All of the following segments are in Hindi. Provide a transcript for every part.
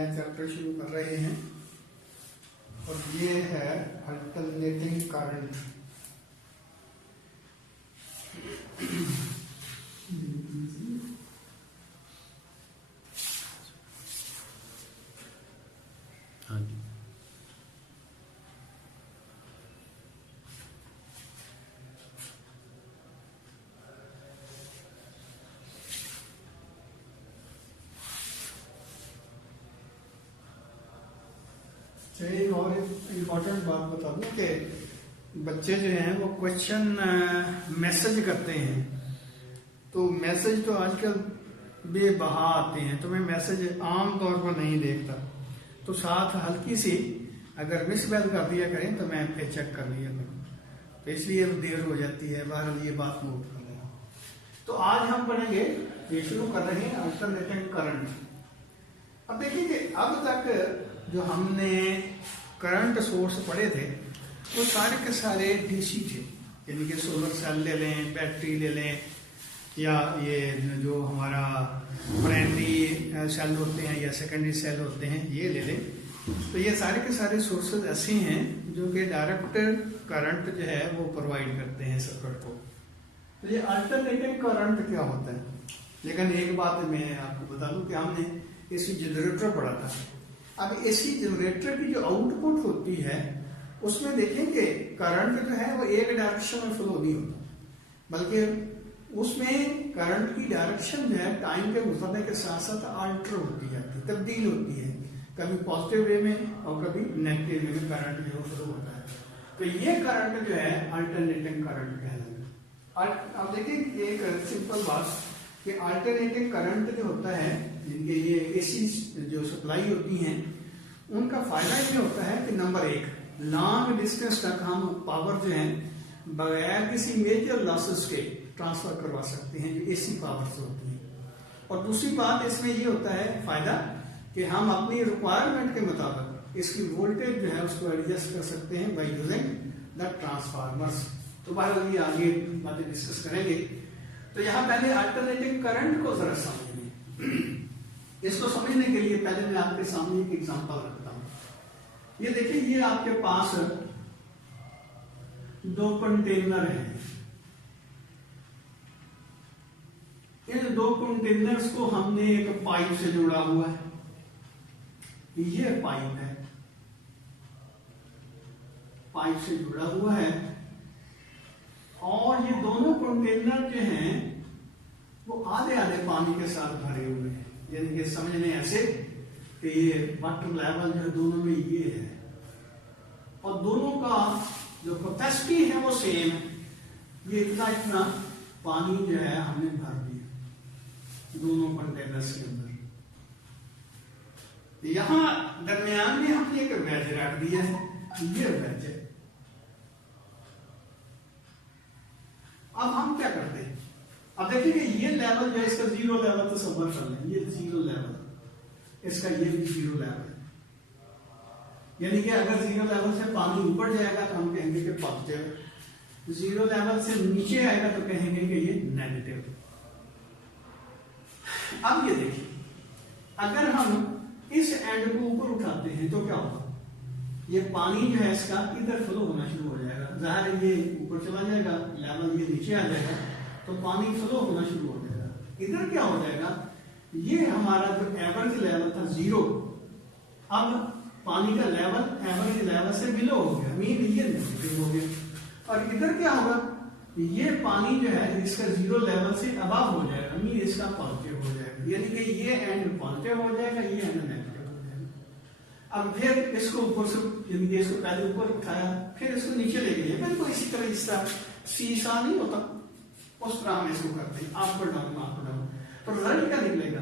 नया चैप्टर शुरू कर रहे हैं और ये है अल्टरनेटिंग करंट। हाँ जी। एक और इम्पोर्टेंट बात बता दूं कि बच्चे जो हैं वो क्वेश्चन मैसेज करते हैं, तो मैसेज तो आजकल बेबहा आते हैं, तो मैं मैसेज आम तौर पर नहीं देखता, तो साथ हल्की सी अगर मिसबैल कर दिया करें तो मैं फिर चेक कर लिया करूँ, तो इसलिए देर हो जाती है। बहरहाल ये बात नोट कर लेना। तो आज हम पढ़ेंगे, ये शुरू कर रहे हैं अल्टरनेटिंग करंट। अब देखिए कि अब तक जो हमने करंट सोर्स पढ़े थे वो सारे के सारे डीसी थे, यानी कि सोलर सेल ले लें, बैटरी ले लें, या ये जो हमारा प्राइमरी सेल होते हैं या सेकेंडरी सेल होते हैं ये ले लें। तो ये सारे के सारे सोर्सेज ऐसे हैं जो कि डायरेक्ट करंट जो है वो प्रोवाइड करते हैं सर्किट को। तो ये अल्टरनेटिंग करंट क्या होता है? लेकिन एक बात मैं आपको बता दूं कि हमने एसी जनरेटर पढ़ा था। अब एसी जनरेटर की जो आउटपुट होती है उसमें देखें कि करंट जो है वो एक डायरेक्शन में फ्लो नहीं होता, बल्कि उसमें करंट की डायरेक्शन जो है टाइम के गुजरने के साथ साथ अल्टर होती जाती है, तब्दील होती है, कभी पॉजिटिव वे में और कभी नेगेटिव वे में करंट जो फ्लो होता है। तो ये करंट जो है अल्टरनेटिंग करंट कहलाता है। अब देखिए एक सिंपल बात कि अल्टरनेटिंग करंट जो होता है, जिनके ये एसी जो सप्लाई होती हैं, उनका फायदा ये होता है कि नंबर एक, लॉन्ग डिस्टेंस तक हम पावर जो है बगैर किसी मेजर लॉसेस के ट्रांसफर करवा सकते हैं, जो एसी पावर से होती है। और दूसरी बात इसमें ये होता है फायदा कि हम अपनी रिक्वायरमेंट के मुताबिक इसकी वोल्टेज जो है उसको एडजस्ट कर सकते हैं बाय यूजिंग द ट्रांसफार्मर्स। तो बहरहाल ये आगे बातें डिस्कस करेंगे। तो यहाँ पहले अल्टरनेटिंग करंट को जरा समझेंगे। इसको समझने के लिए पहले मैं आपके सामने एक एग्जांपल रखता हूं। ये देखिए, ये आपके पास दो कंटेनर हैं। इन दो कंटेनर्स को हमने एक पाइप से जोड़ा हुआ है। ये पाइप है, पाइप से जुड़ा हुआ है, और ये दोनों कंटेनर जो हैं वो आधे आधे पानी के साथ भरे हुए हैं। यानी कि समझने ऐसे कि ये वाटर लेवल जो है दोनों में ये है, और दोनों का जो कैपेसिटी है वो सेम है। ये इतना इतना पानी जो है हमने भर दिया दोनों कंटेनर्स के अंदर। यहां दरमियान में हमने एक वेज रख दिया है, ये वेज है। अब हम क्या करते हैं? अब देखिए कि ये लेवल जो है इसका जीरो लेवल तो समझ कर लें, ये जीरो लेवल, इसका ये भी जीरो लेवल है। यानी कि अगर जीरो लेवल से पानी ऊपर जाएगा तो हम कहेंगे कि पॉजिटिव, जीरो लेवल से नीचे आएगा तो कहेंगे कि ये नेगेटिव। अब ये देखिए, अगर हम इस एंड को ऊपर उठाते हैं तो क्या होगा? ये पानी जो है इसका इधर फ्लो होना शुरू हो जाएगा। जाहिर है ये ऊपर चला जाएगा, लेवल ये नीचे आ जाएगा, तो पानी फ्लो होना शुरू हो जाएगा। इधर क्या हो जाएगा? ये हमारा जो एवरेज लेवल था जीरो, अब पानी का लेवल एवरेज लेवल से बिलो हो गया, मीन ये नेगेटिव हो गया। और इधर क्या होगा? ये पानी जो है इसका जीरो लेवल से अबव हो जाएगा, मीन इसका पॉजिटिव हो जाएगा। यानी कि ये एंड पॉजिटिव हो जाएगा, ये एंड नेगेटिव हो जाएगा। अब फिर इसको ऊपर से, यानी कि इसको पहले ऊपर उठाया, फिर इसको नीचे ले गए, बिल्कुल इसी तरह, इस तरह सीसा नहीं होता उस तरह हम इसको करते हैं, अप और डाउन, अप और डाउन। तो रिजल्ट क्या निकलेगा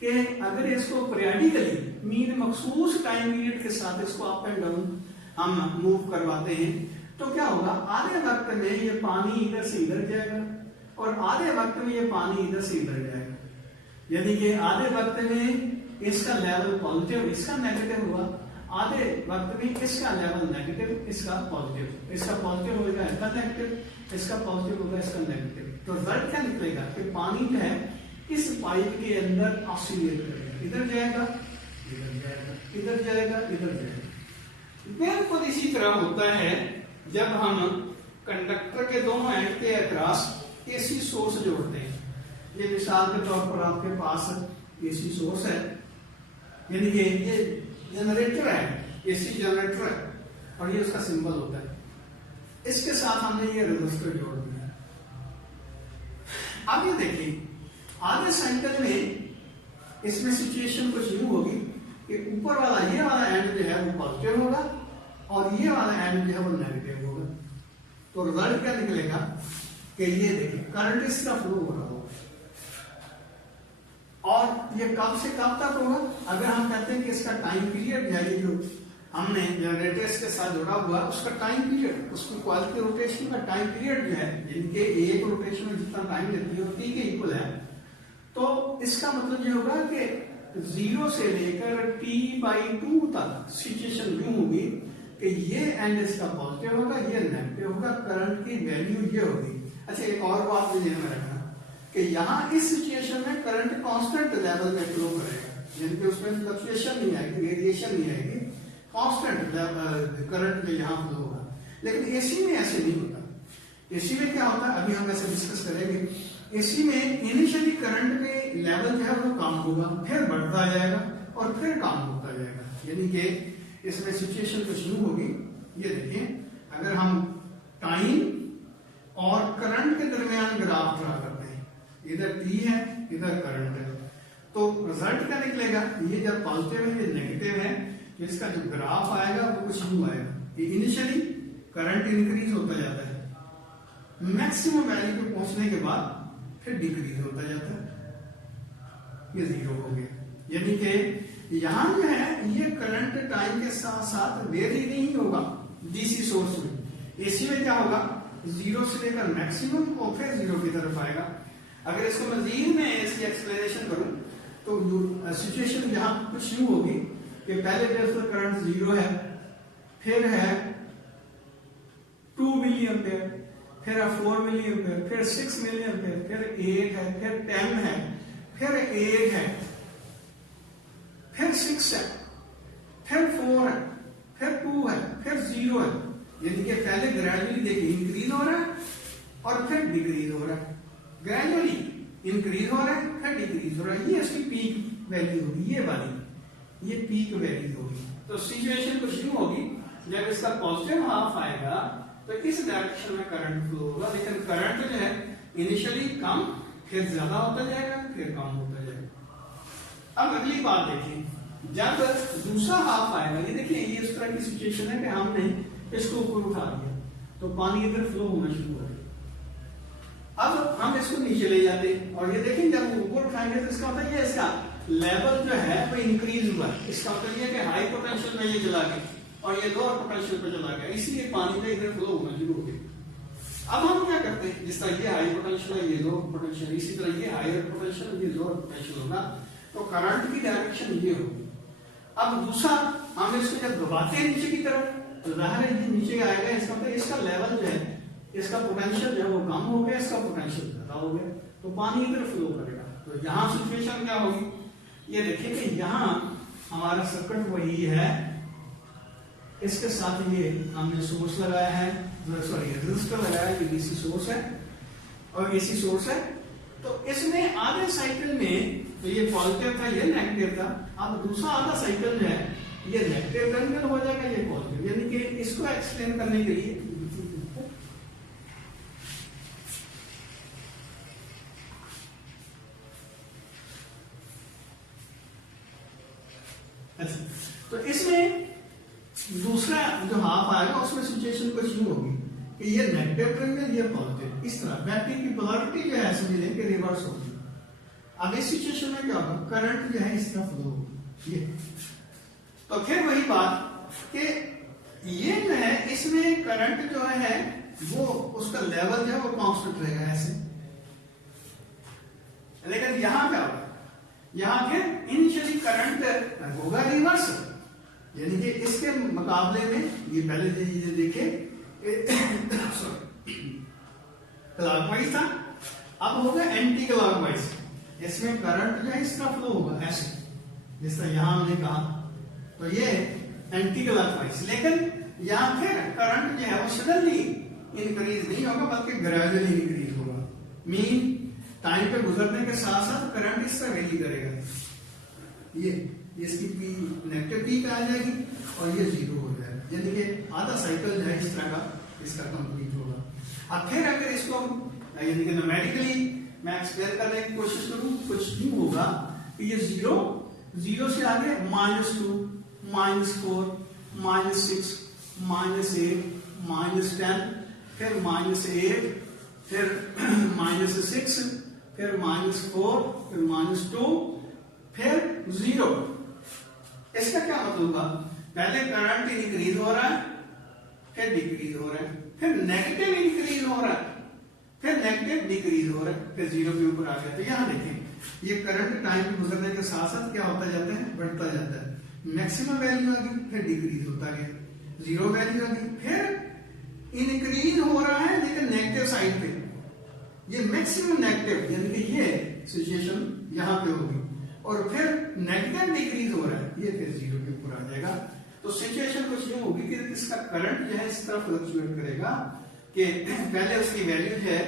कि अगर इसको पीरियडिकली, मीन मखसूस टाइम पीरियड के साथ इसको अप एंड डाउन हम मूव करवाते हैं, तो क्या होगा? आधे वक्त में ये पानी इधर से इधर जाएगा और आधे वक्त में ये पानी इधर से इधर जाएगा। यानी कि आधे वक्त में इसका लेवल पॉजिटिव, इसका नेगेटिव हुआ, आधे वक्त में इसका लेवल नेगेटिव, इसका पॉजिटिव, इसका पॉजिटिव होगा, इसका नेगेटिव, इसका पॉजिटिव होगा, इसका नेगेटिव। तो रिजल्ट क्या निकलेगा कि पानी जो है इस पाइप के अंदर ऑसिलेट करेगा, इधर जाएगा, इधर जाएगा। इधर जाएगा, इधर जाएगा। बिल्कुल इसी तरह होता है जब हम कंडक्टर के दोनों एंड के अक्रॉस एसी सोर्स जोड़ते हैं। ये मिसाल के तौर पर आपके पास एसी सोर्स है, यानी कि ये जनरेटर है, एसी जनरेटर है, और ये उसका सिंबल होता है। इसके साथ हमने ये रेजिस्टर जोड़ दिया। अब ये देखिए आधे साइकिल में इसमें सिचुएशन कुछ यूं होगी कि ऊपर वाला ये वाला एंड जो है वो पॉजिटिव होगा और ये वाला एंड जो है वो नेगेटिव होगा। तो रिजल्ट क्या निकलेगा कि ये देखिए करंट इस तरफ फ्लो हो रहा होगा, और ये कब से कब तक होगा? अगर हम कहते हैं कि इसका टाइम पीरियड है, ये जो हमने जनरेटर्स के साथ जुड़ा हुआ उसका टाइम पीरियड, उसकी कॉइल के रोटेशन का टाइम पीरियड जो है, जिनके एक रोटेशन में जितना टाइम लेती है वो टी के इक्वल है। तो इसका मतलब ये होगा कि 0 से लेकर t/2 तक सिचुएशन यूं होगी कि ये एंड इसका पॉजिटिव होगा, ये नेगेटिव होगा, करंट की वैल्यू ये होगी। अच्छा, एक और बात भी ध्यान में रखना कि यहाँ इस सिचुएशन में करंट कांस्टेंट लेवल में फ्लो करेगा, यानी कि उसमें फ्लक्चुएशन नहीं आएगी, वेरिएशन नहीं आएगी, कांस्टेंट करंट में यहाँ फ्लो होगा। लेकिन एसी में ऐसे नहीं होता। एसी में क्या होता है, अभी हम ऐसे डिस्कस करेंगे। एसी में इनिशियली करंट के लेवल जो है वो कम होगा, फिर बढ़ता जाएगा और फिर कम होता जाएगा, यानी कि इसमें सिचुएशन कुछ यूं होगी। ये देखिए, अगर हम टाइम और करंट के दरमियान ग्राफ ड्रा करते हैं, इधर टी है, इधर करंट है, तो रिजल्ट क्या निकलेगा? ये जब पॉजिटिव है, ये नेगेटिव है, तो इसका जो ग्राफ आएगा वो कुछ यूं आएगा। ये इनिशियली करंट इंक्रीज होता जाता है, मैक्सिमम वैल्यू पे पहुंचने के बाद फिर डिक्रीज होता जाता है, ये 0 हो गया। यानी कि यहां जो है ये करंट टाइम के साथ साथ वेरी नहीं होगा डीसी सोर्स में। एसी में क्या होगा, 0 से लेकर मैक्सिमम और फिर 0 की तरफ आएगा। अगर इसको मजीद में इसकी एक्सप्लेनेशन करूं तो सिचुएशन यहां कुछ यूं होगी कि पहले जैसे करंट 0 है, फिर है 2 मिली एम्पेयर, फिर है 4 मिली एम्पेयर, फिर 6 मिली एम्पेयर, फिर 8 है, फिर 10 है, फिर 8 है, फिर 6 है, फिर 4 है, फिर 2 है, फिर 0 है। यानी कि पहले ग्रेजुअली देखिए इंक्रीज हो रहा है और फिर डिक्रीज हो रहा है, ग्रेजुअली इंक्रीज हो रहा है फिर डिक्रीज हो रहा है। ये इसकी पीक वैल्यू होगी, ये वाली ये पीक वैल्यू होगी। तो सिचुएशन कुछ यूं होगी, जब इसका पॉजिटिव हाफ आएगा तो इस डायरेक्शन में करंट फ्लो होगा, लेकिन करंट जो है इनिशियली कम, फिर ज्यादा होता जाएगा, फिर कम होता जाएगा। अब अगली बात देखिए, जब दूसरा हाफ आएगा, ये देखिए ये इस तरह की सिचुएशन है कि हमने इसको ऊपर उठा दिया तो पानी इधर फ्लो होना शुरू हो गया। अब हम इसको नीचे ले जाते और ये देखें जब ऊपर उठाएंगे तो इसका मतलब ये इसका लेवल जो है वो इंक्रीज हुआ। इसका मतलब ये कि हाई पोटेंशियल में ये चला गया और ये लोअर पोटेंशियल पे चला गया, इसलिए पानी का इधर फ्लो होना शुरू हो गया। अब हम क्या करते हैं, जिस तरह ये हाई पोटेंशियल है, ये लोअर पोटेंशियल, इसी तरह ये हायर पोटेंशियल, ये लोअर पोटेंशियल होगा, तो करंट की डायरेक्शन ये होगी। अब दूसरा, हम इसको जब दबाते हैं नीचे की तरफ तो जाहिर है ये नीचे आएगा, इसका मतलब इसका लेवल जो है, इसका पोटेंशियल जो है वो कम हो गया, इसका पोटेंशियल ज्यादा हो गया, तो पानी इधर फ्लो करेगा। तो यहाँ सिचुएशन क्या होगी, ये देखिए कि यहाँ हमारा सर्किट वही है, इसके साथ ये हमने सोर्स लगाया है, सॉरी रेजिस्टर लगाया है, ये डीसी सोर्स है और एसी सोर्स है। तो इसमें आधे साइकिल में तो ये पॉजिटिव था, ये नेगेटिव था। अब दूसरा आधा साइकिल जो है ये नेगेटिव टर्मिनल हो जाएगा, ये पॉजिटिव, यानी कि इसको एक्सप्लेन करने के लिए अच्छा, तो इसमें दूसरा जो हाफ आएगा उसमें सिचुएशन कुछ यूं होगी कि ये नेगेटिव टर्मिनल, ये पॉजिटिव, इस तरह बैटरी की पोलैरिटी जो है समझ लें कि रिवर्स होगी। अब इस सिचुएशन में क्या होगा, करंट जो है इस तरफ फ्लो होगा, ये। तो फिर वही बात कि ये जो है इसमें करंट जो है वो उसका लेवल जो है वो कांस्टेंट रहेगा ऐसे, लेकिन यहां क्या होगा, यहां फिर इनिशियली करंट होगा रिवर्स, यानी कि इसके मुकाबले में ये पहले ये देखे क्लॉकवाइज था, अब होगा एंटी क्लॉकवाइज। इसमें करंट जो है इस तरह फ्लो होगा ऐसे, जिस तरह यहां हमने कहा तो ये एंटी क्लॉकवाइज। लेकिन यहाँ फिर करंट जो है वो सडनली इंक्रीज नहीं होगा बल्कि ग्रेजुअली इंक्रीज होगा। मीन टाइम पे गुजरने के साथ साथ करंट इसका वैल्यू करेगा। ये इसकी पी नेगेटिव पी पे आ जाएगी और ये जीरो हो जाएगा, यानी कि आधा साइकिल जो है इस तरह का इसका कंप्लीट होगा। अब फिर अगर इसको यानी कि न्यूमेरिकली मैं एक्सप्लेन करने की कोशिश करूं, कुछ यूं होगा कि ये जीरो से आगे -2, -4, -6, -8, -10, फिर -8, फिर -6, फिर -4, फिर -2, फिर 0। इसका क्या मतलब होगा? पहले करंट इंक्रीज हो रहा है, फिर डिक्रीज हो रहा है, फिर नेगेटिव इंक्रीज हो रहा है, फिर नेगेटिव डिक्रीज हो रहा है, फिर 0 के ऊपर आ गया। तो यहां देखें ये करंट टाइम गुजरने के साथ साथ क्या होता जाता है, बढ़ता जाता है। मैक्सिमम वैल्यू आ गई, फिर डिक्रीज होता गया, 0 वैल्यू आ गई, फिर इंक्रीज हो रहा है लेकिन नेगेटिव साइड पे। ये मैक्सिमम नेगेटिव यानी कि ये सिचुएशन यहां पे होगी, और फिर नेगेटिव डिक्रीज हो रहा है, ये फिर 0 के ऊपर आ जाएगा। तो सिचुएशन कुछ यूं होगी कि इसका करंट जो है इस तरह फ्लक्चुएट करेगा कि पहले उसकी वैल्यू जो है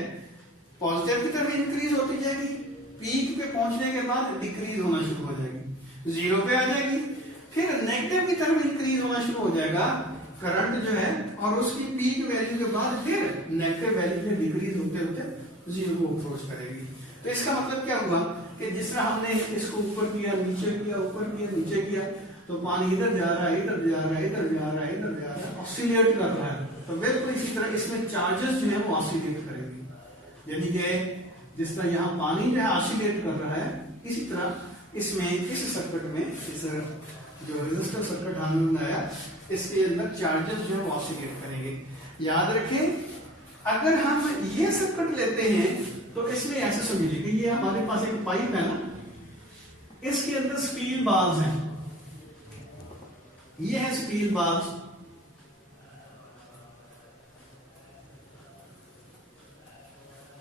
पॉजिटिव की तरफ इंक्रीज होती जाएगी, पीक पे पहुंचने के बाद डिक्रीज होना शुरू हो जाएगी, 0 पे आ जाएगी, फिर नेगेटिव की तरफ इंक्रीज होना शुरू हो जाएगा करंट जो है, और उसकी पीक वैल्यू के बाद फिर नेगेटिव वैल्यू में डिक्रीज होते होते 0 को अप्रोच करेगी। तो इसका मतलब क्या हुआ कि जिस तरह हमने इसको ऊपर किया, नीचे किया, ऊपर किया, नीचे किया, तो पानी इधर जा रहा है, इधर जा रहा है, इधर जा रहा है, इधर जा रहा है, ऑसिलेट कर रहा है। तो बिल्कुल इसी तरह इसमें चार्जेस जो है वो ऑसिलेट करेंगे, यानी कि जिस तरह यहाँ पानी जो है ऑसिलेट कर रहा है, इसी तरह इसमें इस सर्किट में इस जो रेजिस्टर सर्किट हमने बनाया इसके अंदर चार्जेस जो है वो ऑसिलेट करेंगे। याद रखें अगर हम ये सर्किट लेते हैं तो इसमें ऐसे समझिए कि ये हमारे पास एक पाइप है ना, इसके अंदर स्टील बाल्स हैं, ये है स्टील बाल्स।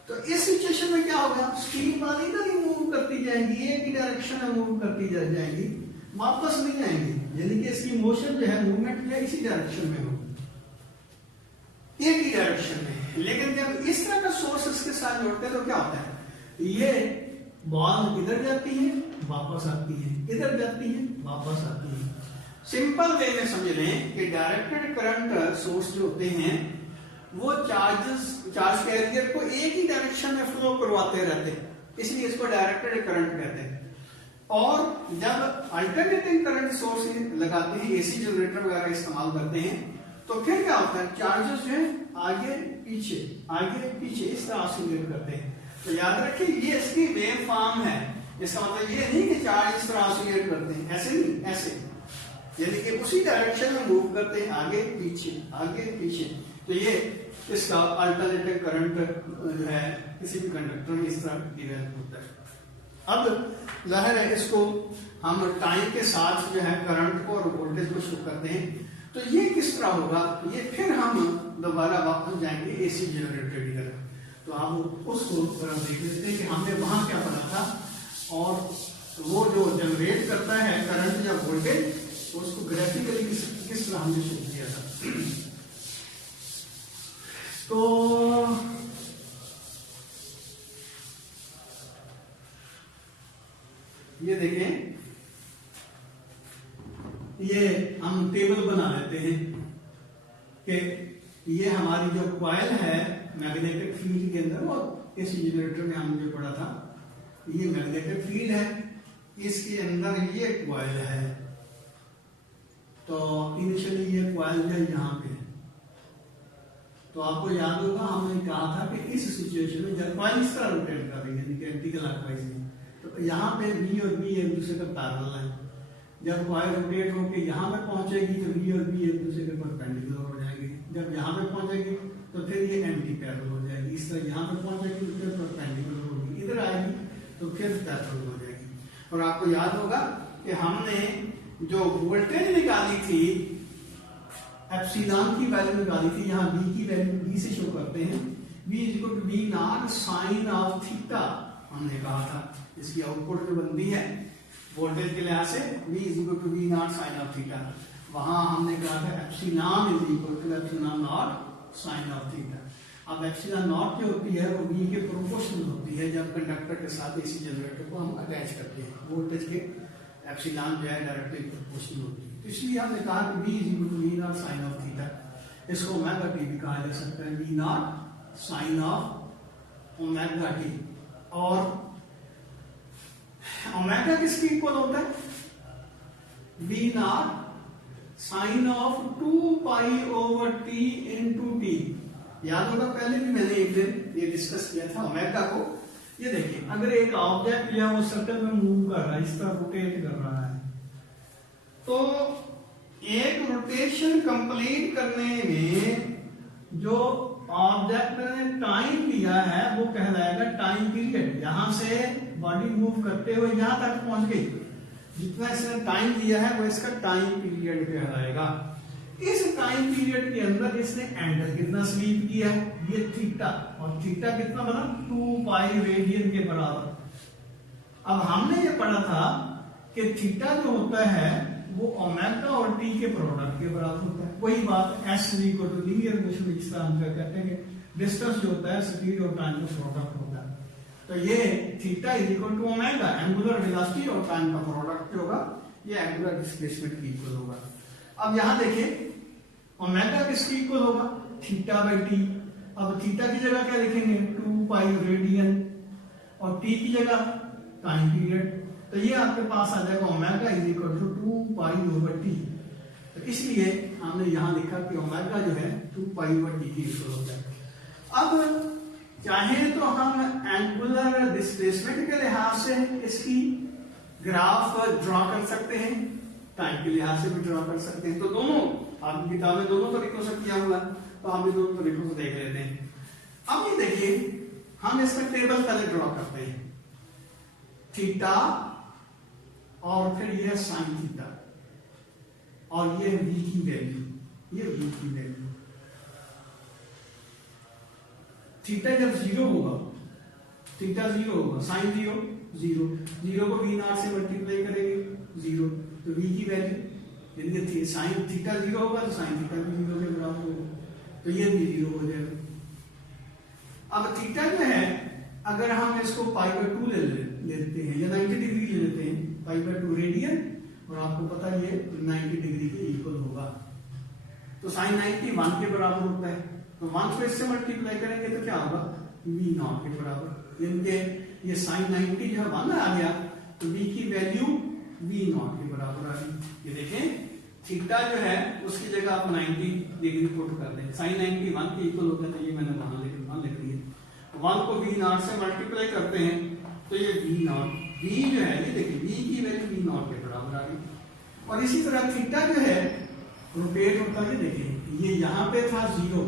तो इस सिचुएशन में क्या होगा, स्टील बाल इधर ही मूव करती जाएंगी, एक ही डायरेक्शन में मूव करती जाएंगी, वापस नहीं आएंगी, यानी कि इसकी मोशन जो है मूवमेंट जो है इसी डायरेक्शन में होगी, एक ही डायरेक्शन में। लेकिन जब इस तरह का सोर्स इसके साथ जोड़ते हैं तो क्या होता है, ये बॉल इधर जाती है वापस आती है, इधर जाती है वापस आती है। सिंपल वे में समझ लें कि डायरेक्टेड करंट सोर्स जो होते हैं वो चार्ज कैरियर को एक ही डायरेक्शन में फ्लो करवाते रहते हैं, इसलिए इसको डायरेक्टेड करंट कहते हैं। और जब अल्टरनेटिंग करंट सोर्स लगाते हैं, एसी जनरेटर वगैरह इस्तेमाल करते हैं, तो फिर क्या होता है, चार्जेस जो है आगे पीछे इस तरह ऑसिलेट करते हैं। तो याद रखिए ये इसकी वेव फॉर्म है, इसका मतलब ये नहीं कि चार्ज इस तरह ऑसिलेट करते हैं, ऐसे नहीं, ऐसे यानी कि उसी डायरेक्शन में मूव करते हैं, आगे पीछे। तो ये इसका अल्टरनेटिव करंट जो है किसी भी कंडक्टर में इस तरह डिवेलप होता है। अब जाहिर है इसको हम टाइम के साथ जो है करंट को और वोल्टेज को शो करते हैं। तो ये किस तरह होगा, ये फिर हम दोबारा वापस जाएंगे एसी जनरेटर की तरफ। तो आप उसको देख लेते हैं कि हमने वहां क्या पढ़ा था, और वो जो जनरेट करता है करंट या वोल्टेज, तो उसको ग्राफिकली किस तरह हमने शो किया था। तो ये देखें, ये हम टेबल बना लेते हैं कि ये हमारी जो कॉइल है मैग्नेटिक फील्ड के अंदर, और इस जनरेटर में हमने जो पढ़ा था, ये मैग्नेटिक फील्ड है, इसके अंदर ये कॉइल है। तो इनिशियली ये कॉइल जो है यहाँ पे, तो आपको याद होगा हमने कहा था कि इस सिचुएशन में जब कॉइल इस तरह रोटेट कर रही है, यानी कि एंटी क्लॉकवाइज में, तो यहाँ पे बी और बी एक दूसरे का पैरेलल है। जब कॉइल रोटेट होकर यहाँ पे पहुंचेगी तो बी और बी एक दूसरे के परपेंडिकुलर हो जाएंगे, जब यहाँ पे पहुंचेगी तो फिर ये एंटी पैरेलल हो जाएगी, इस तरह यहाँ पे पहुंचेगी तो फिर परपेंडिकुलर होगी, इधर आएगी तो फिर पैरेलल हो जाएगी। और आपको याद होगा कि हमने जो वोल्टेज निकाली थी, एप्सिलॉन की वैल्यू निकाली थी, यहाँ बी की वैल्यू बी से शो करते हैं, B is equal to B not sine of theta हमने कहा था। इसकी आउटपुट जो बनती है वोल्टेज के लिहाज से V is equal to V not sine of theta. वहां हमने कहा था epsilon is equal to epsilon not sine of theta. अब एप्सिलॉन नॉट जो होती है वो V के प्रोपोर्शनल होती है जब कंडक्टर के साथ एसी जनरेटर को हम अटैच करते हैं, वोल्टेज के एप्सिलॉन जो है डायरेक्टली प्रोपोर्शनल होती है। तो इसलिए हमने कहा कि V is equal to V not sine of theta. इसको ओमेगा टी भी कहा जा सकता है, V not sine of omega T. और ओमेगा किसके इक्वल होता है? V not sine of 2 pi over T into T. याद होगा पहले भी मैंने एक दिन ये डिस्कस किया था ओमेगा को। ये देखिए, अगर एक ऑब्जेक्ट लिया वो सर्कल में मूव कर रहा है, इस तरह रोटेट कर रहा है, तो एक रोटेशन कंप्लीट करने में जो ऑब्जेक्ट ने टाइम लिया है वो कहलाएगा टाइम पीरियड। यहां से बॉडी मूव करते हुए यहां तक पहुंच गई, जितना इसने टाइम लिया है वो इसका टाइम पीरियड कहलाएगा। इस टाइम पीरियड के अंदर इसने एंगल कितना स्वीप किया है, ये थीटा, और थीटा कितना बना 2 पाई रेडियन के बराबर। अब हमने ये पढ़ा था कि थीटा जो होता है वो ओमेगा और टी के प्रोडक्ट के बराबर होता है। वही बात S equal to linear motion, जिस तरह हम कहते हैं डिस्टेंस जो होता है स्पीड और टाइम का प्रोडक्ट होता है। तो ये theta is equal to omega, angular velocity और टाइम का प्रोडक्ट जो होगा ये एंगुलर डिस्प्लेसमेंट की इक्वल होगा। अब यहां देखिए ओमेगा किसकी इक्वल होगा? Theta by T. अब थीटा की जगह क्या लिखेंगे? 2 पाई रेडियन, और टी की जगह टाइम पीरियड। तो ये आपके पास आ जाएगा omega is equal to 2 pi over T. तो इसलिए हमने यहां लिखा कि ओमेगा जो है 2 पाई ओवर टी की इक्वल होता है। अब चाहे तो हम एंगुलर डिस्प्लेसमेंट के लिहाज से इसकी ग्राफ ड्रॉ कर सकते हैं, टाइम के लिहाज से भी ड्रॉ कर सकते हैं। तो दोनों आपकी किताब में दोनों तरीकों से किया हुआ, तो हम भी दोनों तरीकों से देख लेते हैं। अब ये देखिए, हम इसका टेबल पहले ड्रॉ करते हैं, थीटा और फिर ये साइन थीटा, और ये V की वैल्यू, ये V की वैल्यू। थीटा जब 0 होगा, थीटा 0 होगा, साइन 0 0, 0 को V नॉट से मल्टीप्लाई करेंगे 0, तो V की वैल्यू, यदि साइन थीटा 0 होगा तो साइन थीटा भी 0 के बराबर होगा, तो ये भी 0 हो जाएगा। अब थीटा जो है अगर हम इसको पाई बाय 2 लेते हैं या 90 डिग्री ले लेते हैं, पाई बाय 2 रेडियन, और आपको पता है ये 90 डिग्री के इक्वल होगा, तो साइन 90 1 के बराबर होता है। तो 1 को इससे मल्टीप्लाई करेंगे तो क्या होगा? V नॉट के बराबर। इनके ये साइन 90 जो है 1 आ गया, तो V की वैल्यू V नॉट के बराबर आ गई। ये देखें, थीटा जो है उसकी जगह आप 90 डिग्री पुट कर दें, साइन 90 1 के इक्वल होता है, तो ये मैंने वहां लिख दिया। 1 को V नॉट से मल्टीप्लाई करते हैं तो ये V नॉट, V जो है ये देखिए V की वैल्यू V नॉट के बराबर आ गई। और इसी तरह थीटा जो है रोटेट होता है, देखिए ये यहाँ पे था 0,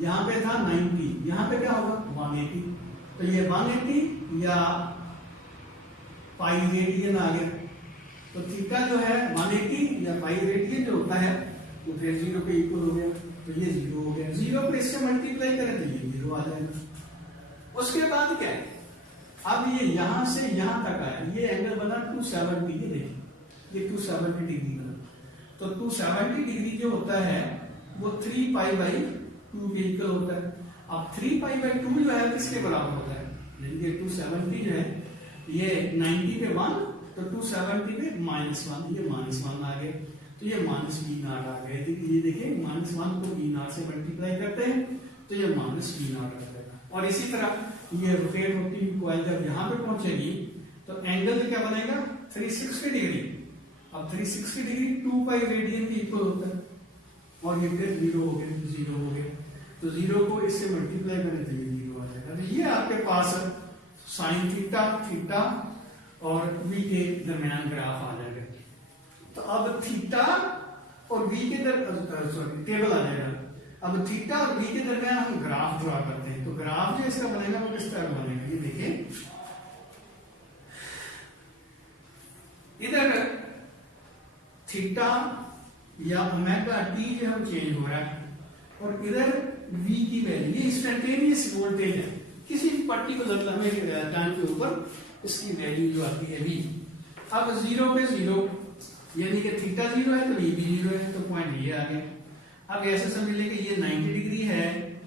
यहाँ पे था 90, यहाँ पे क्या होगा 180, तो ये 180 या पाई रेडियन आ गया। तो थीटा जो है 180 या पाई रेडियन जो होता है वो फिर 0 के इक्वल हो गया, तो ये 0 हो गया। 0 को इससे मल्टीप्लाई करें तो ये 0 आ जाएगा। उसके बाद क्या है, अब ये यहां से यहां तक आया, ये एंगल बना 270, ये देखिए ये 270 डिग्री बना। तो 270 डिग्री जो होता है वो 3 पाई बाई 2 के इक्वल होता है। अब 3 पाई बाई 2 जो है किसके बराबर होता है? ये 270 जो है ये 90 पे 1, तो 270 पे -1, ये -1 आ गया, तो ये -V नॉट आ गया। ये देखिए -1 को V नॉट से मल्टीप्लाई करते हैं तो ये -V नॉट आ जाएगा। और इसी तरह ये रोटेट होती हुई कॉइल जब यहाँ पे पहुंचेगी तो एंगल क्या बनेगा 360 डिग्री। अब 360 डिग्री 2 पाई रेडियन के इक्वल होता है, और ये फिर 0 हो गया, 0 हो गया, तो 0 को इससे मल्टीप्लाई करें तो ये 0 आ जाएगा। तो ये आपके पास साइन थीटा, थीटा और V के दरमियान ग्राफ आ जाएगा। तो अब थीटा और V के टेबल आ जाएगा। अब थीटा और V के दरमियान हम ग्राफ ड्रॉ करते हैं, तो ग्राफ जो इसका बनेगा वो किस तरह बनेगा, ये देखिए इधर थीटा या ओमेगा टी जो है चेंज हो रहा है, और इधर V की वैल्यू, ये इंस्टेंटेनियस वोल्टेज है, किसी भी पर्टिकुलर टाइम के ऊपर इसकी वैल्यू जो आती है V, अब 0 पे 0 यानी कि थीटा 0 है तो ये भी 0 है, तो पॉइंट ये आ गया। अब ऐसे समझ लें कि ये 90 डिग्री है,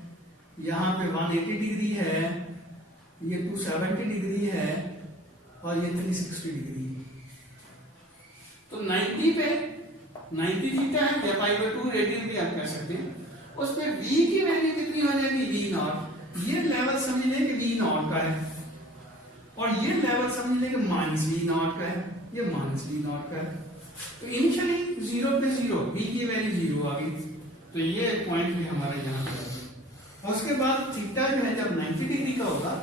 यहाँ पे 180 डिग्री है, ये 270 डिग्री है और ये 360 डिग्री है। तो 90 पे 90 थीटा है या पाई बाय 2 रेडियन भी आप कह सकते हैं, उस पे v की वैल्यू कितनी हो जाएगी v नॉट। ये लेवल समझ लें कि v नॉट का है और ये लेवल समझ लें कि माइनस v नॉट का है, ये माइनस v नॉट का है। तो इनिशियली 0 पे 0 v की वैल्यू 0 आ गई, तो ये पॉइंट भी हमारा यहाँ पर है। और उसके बाद थीटा जो है जब 90 डिग्री का होगा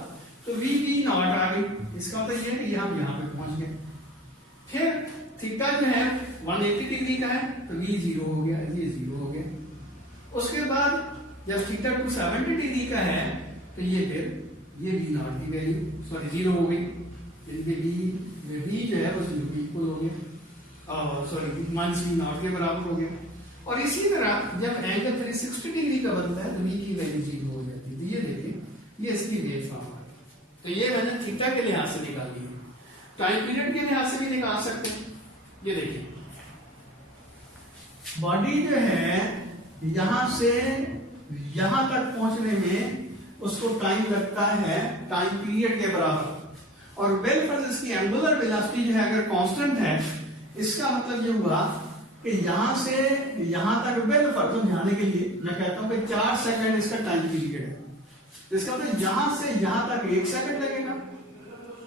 तो v नॉट आ गई, इसका मतलब ये है कि हम यहाँ पे पहुंच गए। फिर थीटा जो है 180 डिग्री का है तो v 0 हो गया, ये 0 हो गया। उसके बाद जब थीटा 270 डिग्री का है तो ये फिर ये v नॉट की वैल्यू सॉरी 0 हो गई, v जो है वो 0 के इक्वल हो गया और सॉरी माइनस v नॉट के बराबर हो गया। और इसी तरह जब एंगल 360 डिग्री का बनता है तो v की वैल्यू 0 हो जाती है। तो ये देखिए ये इसकी वेव फॉर्म है। तो ये मैंने थीटा के लिहाज से निकाली है, टाइम पीरियड के लिहाज से भी निकाल सकते हैं। ये देखिए बॉडी जो है यहां से यहां तक पहुंचने में उसको टाइम लगता है टाइम पीरियड के बराबर, और वेल पर इसकी एंगुलर वेलोसिटी जो है अगर कांस्टेंट है, इसका मतलब ये हुआ कि यहां से यहां तक वेल पर समझाने के लिए मैं कहता हूं कि 4 सेकंड इसका टाइम पीरियड है। इसका मतलब यहां से यहां तक 1 सेकंड लगेगा,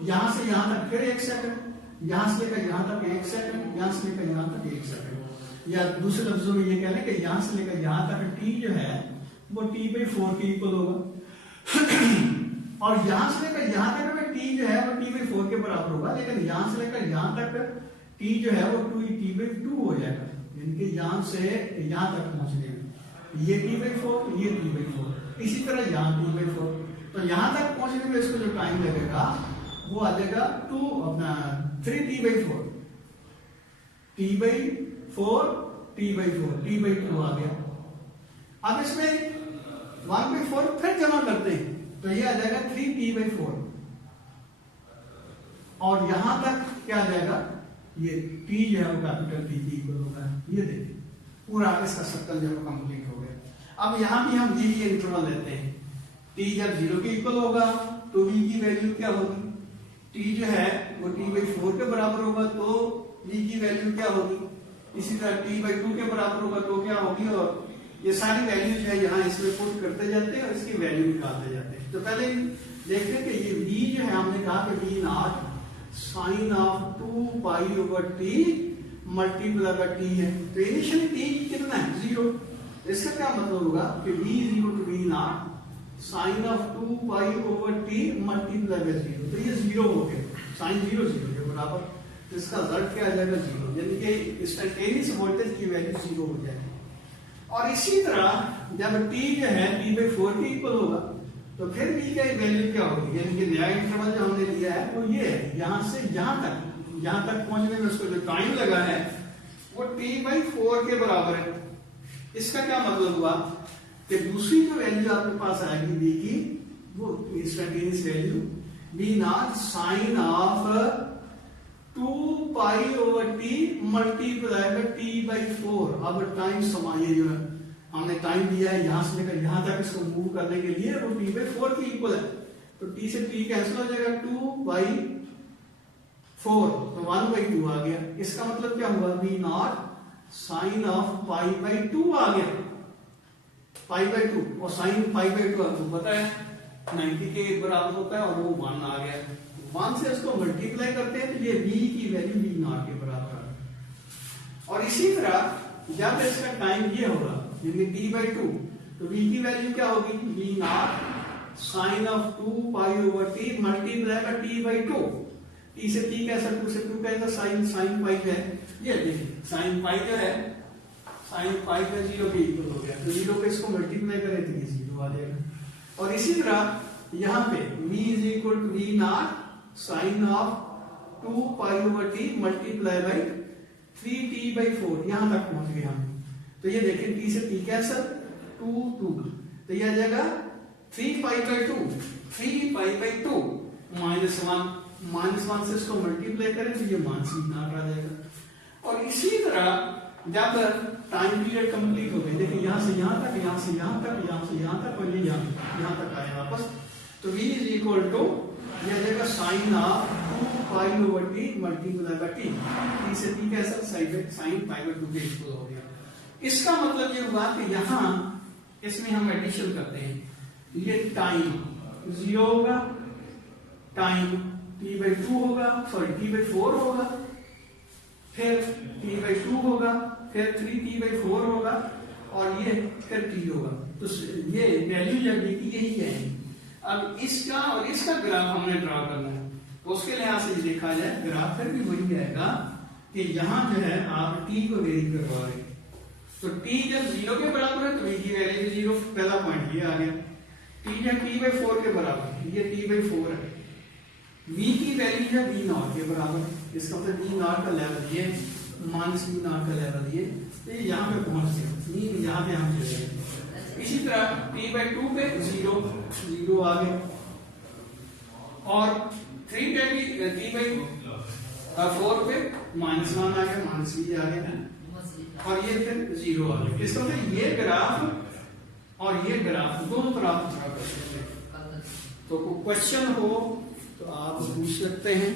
यहां से यहां तक फिर 1 सेकंड, यहां से लेकर यहां तक 1 सेकंड, यहां से लेकर यहां तक 1 सेकंड, या दूसरे लफ्जों में ये कह लें कि यहां से लेकर यहां तक t जो है वो t/4 के इक्वल होगा और यहां से लेकर यहां तक में t जो है वो t/4 के बराबर होगा, लेकिन यहां से लेकर यहां तक t जो है वो t/2 हो जाएगा, यानी कि यहां से यहां तक पहुंचने में ये t/4 ये t/4, इसी तरह यहां t/4। तो यहां तक पहुंचने में इसको जो टाइम लगेगा वो आ जाएगा 3t/4 t/2 आ गया। अब इसमें 1/4 फिर जमा करते हैं तो ये आ जाएगा 3t/4 और यहां तक क्या आ जाएगा, ये t जो है वो कैपिटल T के इक्वल होगा। ये देखिए पूरा इसका सर्कल जो है कंप्लीट हो गया। अब यहां भी हम ये इंटरवल लेते हैं, t जब 0 के इक्वल होगा तो v की वैल्यू क्या होगी, t जो है वो t/4 के बराबर होगा तो v की वैल्यू क्या होगी, इसी तरह t/2 के बराबर होगा तो क्या होगी, और ये सारी वैल्यू जो है यहाँ इसमें पुट करते जाते हैं और इसकी वैल्यू निकालते जाते हैं। तो पहले देखते हैं कि ये v जो है हमने कहा कि v not sine of 2 π/t multiply by t है, तो इनिशियली t कितना है 0। इसका क्या मतलब होगा कि v is equal to v not sine of 2 π/t multiply by 0, तो ये 0 हो गया, साइन 0 0 के बराबर, तो इसका रिजल्ट क्या आ जाएगा 0, यानी कि इंस्टेंटेनियस वोल्टेज की वैल्यू 0 हो जाएगी। और इसी तरह जब t जो है t/4 के इक्वल होगा तो फिर v का वैल्यू क्या होगी, यानी कि नया इंटरवल जो हमने लिया है वो ये है, यहां से यहां तक पहुंचने में उसको जो टाइम लगा है वो t/4 के बराबर है। इसका क्या मतलब हुआ कि दूसरी जो वैल्यू आपके पास आएगी v की वो instantaneous value v not sine of 2 π/t multiply by t/4। अब टाइम समाइए जो है हमने टाइम दिया है यहां से लेकर यहां तक इसको मूव करने के लिए वो t/4 के इक्वल है, तो t से t कैंसिल हो जाएगा 2/4 तो 1/2 आ गया। इसका मतलब क्या हुआ v नॉट साइन ऑफ π/2 आ गया, π/2 और साइन π/2 आपको पता है 90 के बराबर होता है और वो 1 आ गया, 1 से इसको मल्टीप्लाई करते हैं तो ये v की वैल्यू v नॉट के बराबर आ गई। और इसी तरह जब इसका टाइम ये होगा यानी t/2 तो v की वैल्यू क्या होगी, v not sine of 2 π/t multiply by t/2, t से t कैंसिल 2 से 2 कैंसिल, साइन पाई है, ये देखिए साइन पाई जो है साइन पाई का 0 के इक्वल हो गया, तो 0 पे इसको मल्टीप्लाई करें तो ये 0 आ जाएगा। और इसी तरह यहाँ पे v is equal to v not sine of 2 π/t multiply by 3t/4, यहां तक पहुंच गए हम। तो ये देखिए t से t कैंसिल 2 2, तो ये आ जाएगा 3 π/2 3 π/2 -1, -1 से इसको मल्टीप्लाई करें तो ये -0 आ जाएगा। और इसी तरह जब टाइम पीरियड कंप्लीट हो गई, देखिए यहाँ से यहाँ तक, यहाँ से यहाँ तक, यहाँ से यहाँ तक, और ये यहाँ तक आए वापस, तो v इज इक्वल टू यह आ जाएगा sine of 2π/t multiply by t। t से t कैंसिल, साइन π/2 के इक्वल हो गया। इसका मतलब ये हुआ कि यहाँ इसमें हम एडिशन करते हैं, ये टाइम 0 होगा, टाइम t/2 होगा, सॉरी t/4 होगा, फिर t/2 होगा, फिर 3t/4 होगा, और ये फिर t होगा। तो ये वैल्यू जब यही है। अब इसका और इसका ग्राफ हमने ड्रा करना है, तो उसके लिहाज से देखा जाए ग्राफ फिर भी वही आएगा कि यहाँ जो है आप t को वेरी करवा रहे हैं, तो t जब 0 के बराबर है तो v की वैल्यू 0, पहला पॉइंट ये आ गया। t जब t/4 के बराबर, ये t/4 है, v की वैल्यू है v0 के बराबर, इसका मतलब v0 का लेवल ये, -v0 का लेवल ये, तो ये यहाँ पे पहुंच गया, यहाँ पे हम चले गए। इसी तरह t/2 पे 0 आ गया, और 3t/4 पे -1 आ गया, -v आ गया, और ये फिर 0 आ गया। इसका मतलब ये ग्राफ और ये ग्राफ दोनों तरफ ड्रा कर सकते हैं। तो कोई क्वेश्चन हो तो आप पूछ सकते हैं।